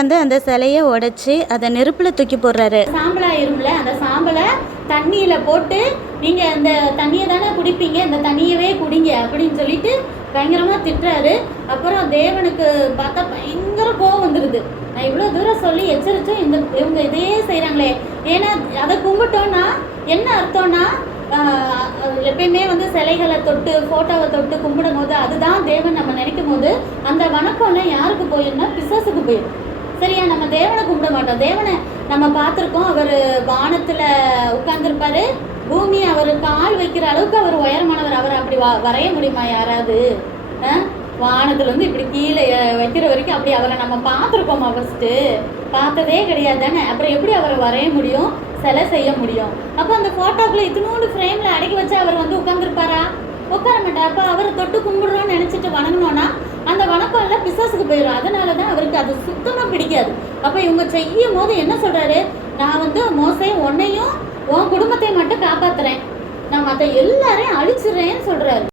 வந்து அந்த சிலையை உடைச்சி அதை நெருப்பில் தூக்கி போடுறாரு. சாம்பலாயிரும்ல, அந்த சாம்பலை தண்ணியில் போட்டு நீங்கள் இந்த தண்ணியை தானே குடிப்பீங்க, இந்த தண்ணியவே குடிங்க அப்படின்னு சொல்லிட்டு பயங்கரமாக திட்டுறாரு. அப்புறம் தேவனுக்கு பார்த்தா பயங்கர கோவம் வந்துடுது. நான் இவ்வளோ தூரம் சொல்லி எச்சரிச்சும் இவங்க இதையே செய்கிறாங்களே. ஏன்னா அதை கும்பிட்டோன்னா என்ன அர்த்தம்னா, எப்பயுமே வந்து சிலைகளை தொட்டு ஃபோட்டோவை தொட்டு கும்பிடும் போது அதுதான் தேவன் நம்ம நினைக்கும் போது அந்த வணக்கம்லாம் யாருக்கு போயிடும்னா பிசாசுக்கு போயிடும். சரியா? நம்ம தேவனை கும்பிட மாட்டோம். தேவனை நம்ம பார்த்துருக்கோம், அவர் வானத்தில் உட்கார்ந்துருப்பாரு, பூமி அவர் கால் வைக்கிற அளவுக்கு அவர் உயரமானவர். அவர் அப்படி வரைய முடியுமா யாராவது? வானத்துல வந்து இப்படி கீழே வைக்கிற வரைக்கும் அப்படி அவரை நம்ம பார்த்துருக்கோமா? ஃபர்ஸ்ட்டு பார்த்ததே கிடையாது தானே. அப்புறம் எப்படி அவரை வரைய முடியும், சிலை செய்ய முடியும்? அப்போ அந்த ஃபோட்டோக்குள்ளே இத்தினோண்டு ஃப்ரேமில் அடக்கி வச்சு அவர் வந்து உட்காந்துருப்பாரா? உட்கார மாட்டார். அப்போ அவரை தொட்டு கும்பிடுறோன்னு நினச்சிட்டு வணங்கினோன்னா அந்த வணக்கம் எல்லாம் பிசாசுக்கு போயிடும். அதனால தான் அவருக்கு அது சுத்தமாக பிடிக்காது. அப்போ இவங்க செய்யும் போது என்ன சொல்கிறாரு, நான் வந்து மோசே உன்னையும் உன் குடும்பத்தையும் மட்டும் காப்பாற்றுறேன், நான் மற்ற எல்லாரையும் அழிச்சிடுறேன்னு சொல்கிறாரு.